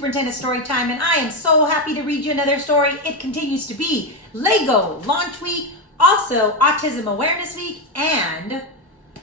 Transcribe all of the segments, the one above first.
Superintendent Story Time, and I am so happy to read you another story. It continues to be Lego Launch Week, also Autism Awareness Week, and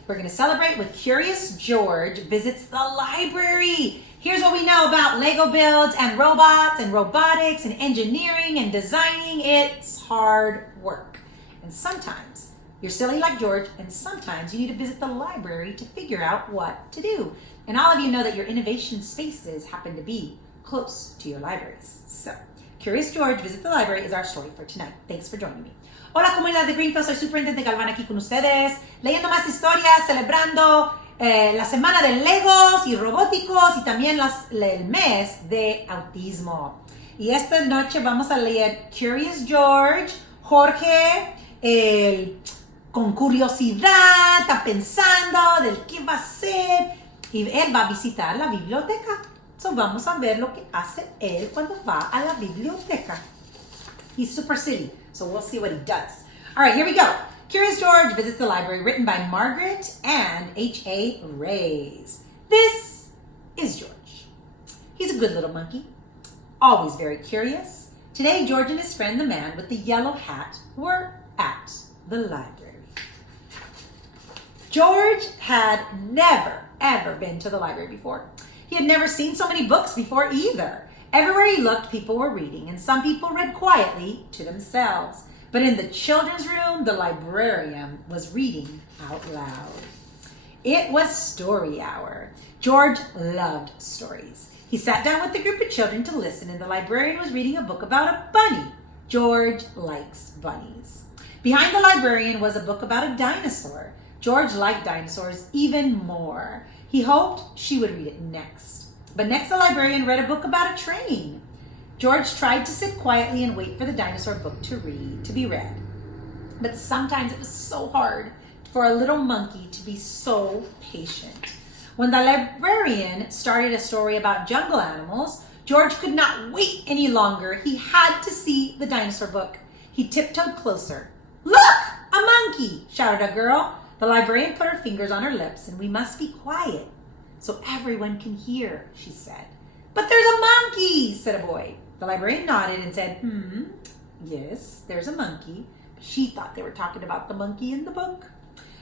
we're going to celebrate with Curious George visits the library. Here's what we know about Lego builds and robots and robotics and engineering and designing. It's hard work. And sometimes you're silly like George, and sometimes you need to visit the library to figure out what to do. And all of you know that your innovation spaces happen to be close to your libraries. So, Curious George Visit the Library is our story for tonight. Thanks for joining me. Hola comunidad de Greenfield, soy Superintendent Galvan aquí con ustedes, leyendo más historias, celebrando la semana de Legos y robóticos y también el mes de autismo. Y esta noche vamos a leer Curious George, Jorge, con curiosidad, está pensando del qué va a hacer y él va a visitar la biblioteca. So vamos a ver lo que hace él cuando va a la biblioteca. He's super silly, so we'll see what he does. All right, here we go. Curious George Visits the Library, written by Margaret and H.A. Rays. This is George. He's a good little monkey, always very curious. Today, George and his friend, the man with the yellow hat, were at the library. George had never, ever been to the library before. He had never seen so many books before either. Everywhere he looked, people were reading, and some people read quietly to themselves. But in the children's room, the librarian was reading out loud. It was story hour. George loved stories. He sat down with the group of children to listen, and the librarian was reading a book about a bunny. George likes bunnies. Behind the librarian was a book about a dinosaur. George liked dinosaurs even more. He hoped she would read it next. But next the librarian read a book about a train. George tried to sit quietly and wait for the dinosaur book to be read. But sometimes it was so hard for a little monkey to be so patient. When the librarian started a story about jungle animals, George could not wait any longer. He had to see the dinosaur book. He tiptoed closer. "Look, a monkey!" shouted a girl. The librarian put her fingers on her lips, and "We must be quiet so everyone can hear," she said. "But there's a monkey," said a boy. The librarian nodded and said, "Yes, there's a monkey." She thought they were talking about the monkey in the book.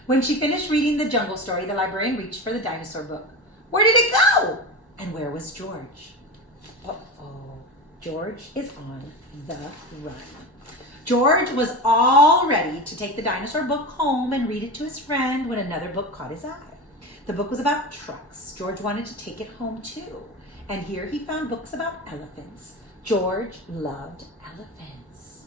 When she finished reading the jungle story, the librarian reached for the dinosaur book. Where did it go? And where was George? Uh-oh, George is on the run. George was all ready to take the dinosaur book home and read it to his friend when another book caught his eye. The book was about trucks. George wanted to take it home too. And here he found books about elephants. George loved elephants.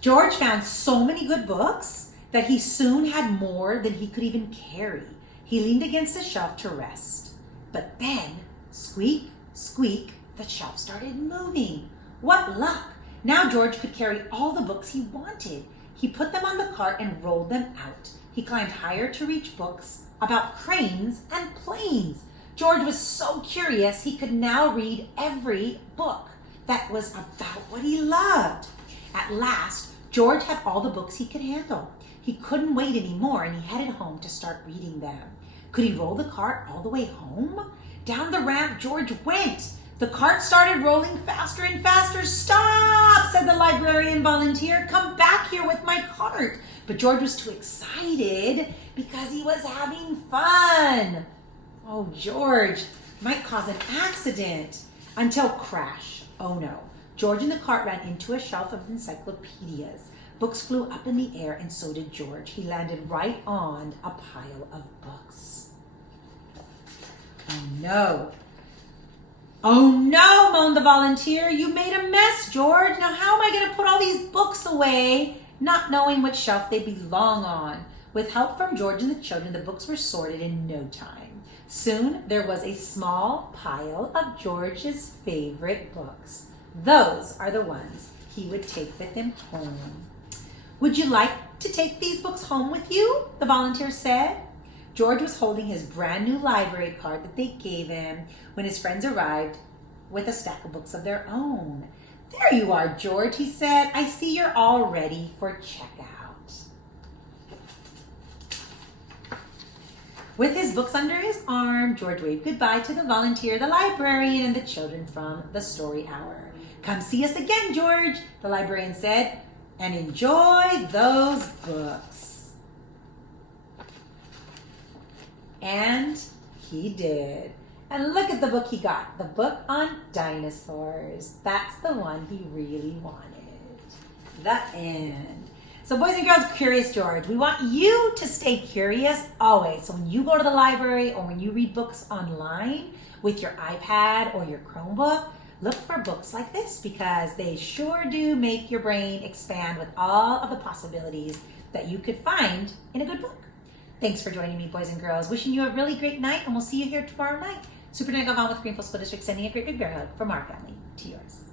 George found so many good books that he soon had more than he could even carry. He leaned against a shelf to rest. But then, squeak, squeak, the shelf started moving. What luck! Now George could carry all the books he wanted. He put them on the cart and rolled them out. He climbed higher to reach books about cranes and planes. George was so curious he could now read every book that was about what he loved. At last, George had all the books he could handle. He couldn't wait anymore, and he headed home to start reading them. Could he roll the cart all the way home? Down the ramp George went. The cart started rolling faster and faster. "Stop," said the librarian volunteer. "Come back here with my cart." But George was too excited because he was having fun. Oh, George might cause an accident. Until crash. Oh no. George and the cart ran into a shelf of encyclopedias. Books flew up in the air, and so did George. He landed right on a pile of books. Oh no. "Oh no," moaned the volunteer. "You made a mess, George. Now how am I going to put all these books away?" Not knowing which shelf they belong on. With help from George and the children, the books were sorted in no time. Soon there was a small pile of George's favorite books. Those are the ones he would take with him home. "Would you like to take these books home with you?" the volunteer said. George was holding his brand new library card that they gave him when his friends arrived with a stack of books of their own. "There you are, George," he said. "I see you're all ready for checkout." With his books under his arm, George waved goodbye to the volunteer, the librarian, and the children from the story hour. Come see us again, George, the librarian said, and enjoy those books. And he did. And look at the book he got, the book on dinosaurs. That's the one he really wanted. The end. So boys and girls, Curious George, we want you to stay curious always. So when you go to the library or when you read books online with your iPad or your Chromebook, look for books like this because they sure do make your brain expand with all of the possibilities that you could find in a good book. Thanks for joining me, boys and girls. Wishing you a really great night, and we'll see you here tomorrow night. Superintendent Galvan with Greenfield School District sending a great big bear hug from our family to yours.